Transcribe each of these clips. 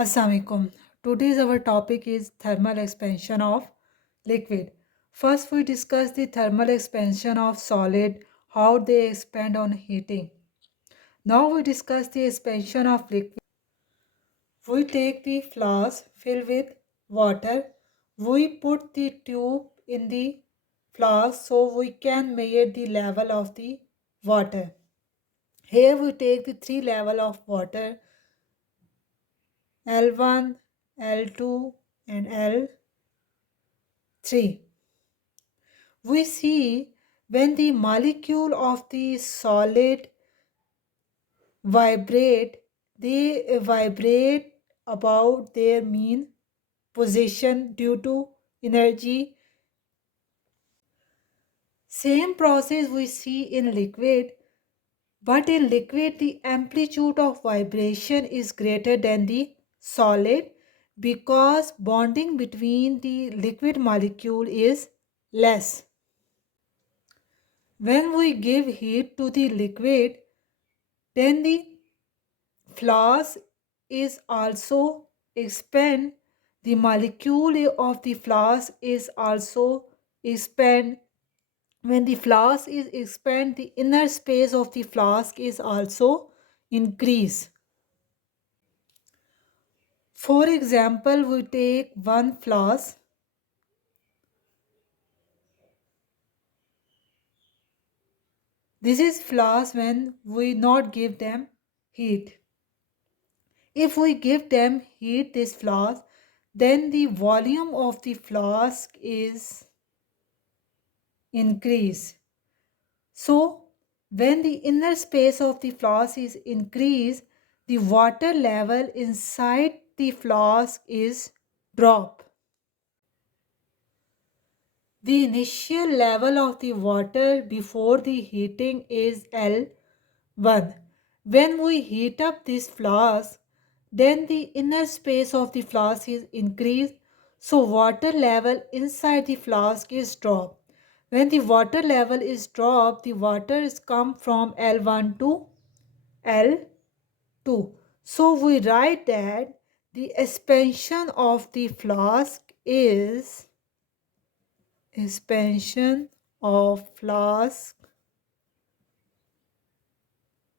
Assalamualaikum. Today's our topic is thermal expansion of liquid. First we discuss the thermal expansion of solid, how they expand on heating. Now we discuss the expansion of liquid. We take the flask filled with water. We put the tube in the flask so we can measure the level of the water. Here we take the three level of water L1, L2 and L3. We see when the molecule of the solid vibrate, they vibrate about their mean position due to energy. Same process we see in liquid, but in liquid the amplitude of vibration is greater than the solid because bonding between the liquid molecule is less. When we give heat to the liquid, then the flask is also expand. The molecule of the flask is also expand. When the flask is expand, the inner space of the flask is also increase. For example, we take one flask. This is flask when we not give them heat. If we give them heat this flask, then the volume of the flask is increased. So when the inner space of the flask is increased, the water level inside the flask is drop. The initial level of the water before the heating is L1. When we heat up this flask, then the inner space of the flask is increased, so water level inside the flask is dropped. When the water level is dropped, the water is come from L1 to L2. So we write that the expansion of the flask is expansion of flask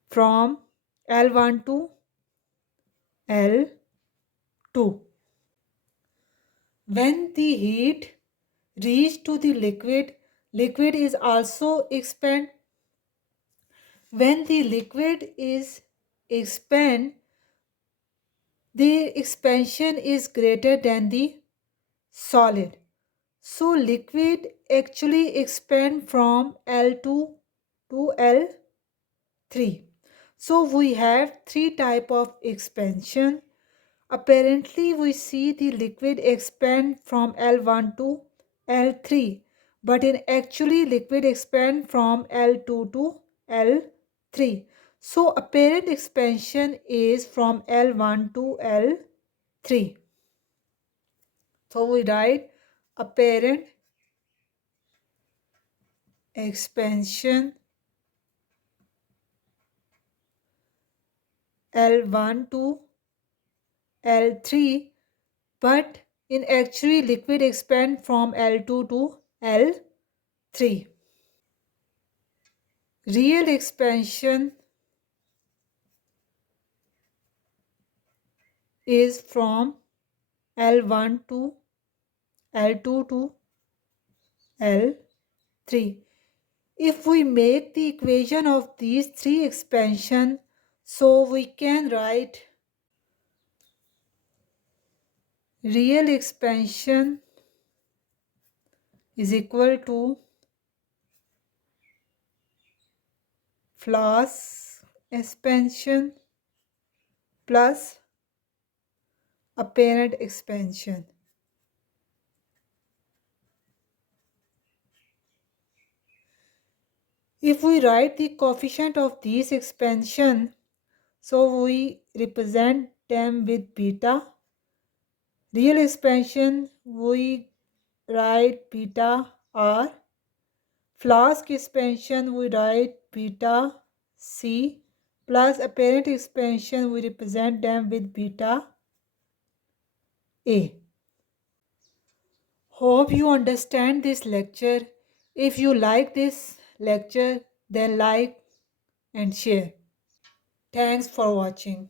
from L1 to L2. When the heat reach to the liquid, liquid is also expand. When the liquid is expand, the expansion is greater than the solid. So liquid actually expand from L2 to L3. So we have three type of expansion. Apparently we see the liquid expand from L1 to L3, but in actually liquid expand from L2 to L3. So apparent expansion is from L1 to L3. So we write apparent expansion L1 to L3, but in actually liquid expand from L2 to L3. Real expansion is from L1 to L2 to L3. If we make the equation of these three expansion, so we can write real expansion is equal to flask expansion plus apparent expansion. If we write the coefficient of these expansion, so we represent them with beta. Real expansion we write beta R. Flask expansion we write beta C plus apparent expansion we represent them with beta A. Hope you understand this lecture. If you like this lecture, then like and share. Thanks for watching.